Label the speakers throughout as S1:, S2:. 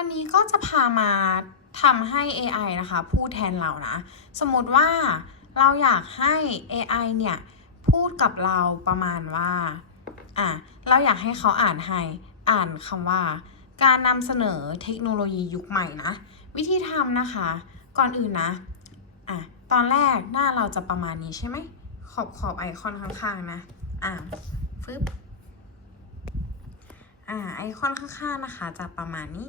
S1: วันนี้ก็จะพามาทำให้ AI นะคะพูดแทนเรานะ สมมติว่าเราอยากให้ AI เนี่ยพูดกับเราประมาณว่าอะเราอยากให้เขาอ่านให้อ่านคำว่า การนำเสนอเทคโนโลยียุคใหม่นะ วิธีทำนะคะ ก่อนอื่นนะอะตอนแรกหน้าเราจะประมาณนี้ใช่ไหมขอบขอบไอคอนข้างๆนะอะฟึบอ่าไอคอนข้างๆนะคะจะประมาณนี้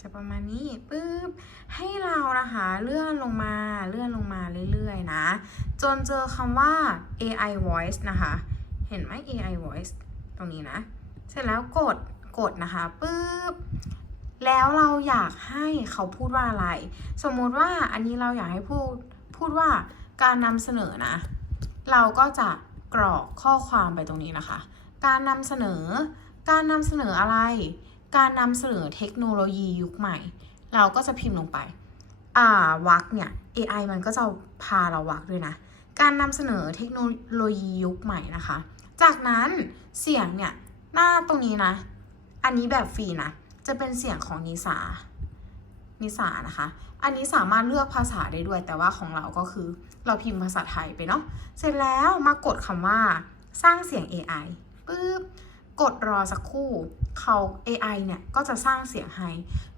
S1: จะประมาณนี้ปึ๊บให้เรานะคะเลื่อนลงมาเลื่อนลงมาเรื่อยๆนะ จนเจอคำว่า AI voice นะคะ เห็นไหม AI voice ตรงนี้นะ เสร็จแล้วกดกดนะคะปึ๊บแล้วเราอยากให้เขาพูดว่าอะไร สมมุติว่าอันนี้เราอยากให้พูดพูดว่าการนำเสนอนะ เราก็จะกรอกข้อความไปตรงนี้นะคะ การนำเสนอ การนำเสนออะไร การนำเสนอเทคโนโลยียุคใหม่ เราก็จะพิมพ์ลงไป อ่าวักเนี่ย AI มันก็จะพาเราวักด้วยนะ การนำเสนอเทคโนโลยียุคใหม่นะคะ จากนั้นเสียงเนี่ย หน้าตรงนี้นะ อันนี้แบบฟรีนะ จะเป็นเสียงของนิสา นิสานะคะ อันนี้สามารถเลือกภาษาได้ด้วย แต่ว่าของเราก็คือเราพิมพ์ภาษาไทยไปเนาะ เสร็จแล้วมากดคำว่า สร้างเสียง AI ปึ๊บ กดรอสักครู่ เขา AI เนี่ยก็จะสร้างเสียงให้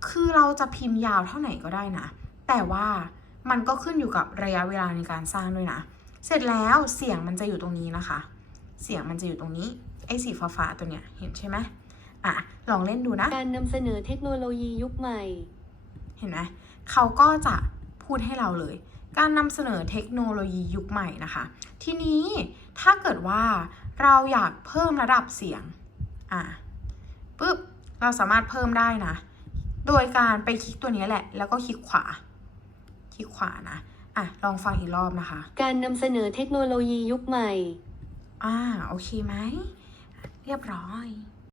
S1: คือเราจะพิมพ์ยาวเท่าไหร่ก็ได้นะ แต่ว่ามันก็ขึ้นอยู่กับระยะเวลาในการสร้างด้วยนะ เสร็จแล้วเสียงมันจะอยู่ตรงนี้นะคะ เสียงมันจะอยู่ตรงนี้ ไอ้สีฟ้าๆตัวเนี้ยเห็นใช่ไหมอะ ลองเล่นดูนะ
S2: การนำเสนอเทคโนโลยียุคใหม่
S1: เห็นไหมเขาก็จะพูดให้เราเลย การนำเสนอเทคโนโลยียุคใหม่นะคะ ทีนี้ถ้าเกิดว่าเราอยากเพิ่มระดับเสียง อะ ปุ๊บเราสามารถเพิ่มได้นะ โดยการไปคลิกตัวนี้แหละ แล้วก็คลิกขวา คลิกขวานะ อะ ลองฟังอีกรอบนะคะ
S2: การนำเสนอเทคโนโลยียุคใหม่
S1: อ่า โอเคไหม เรียบร้อย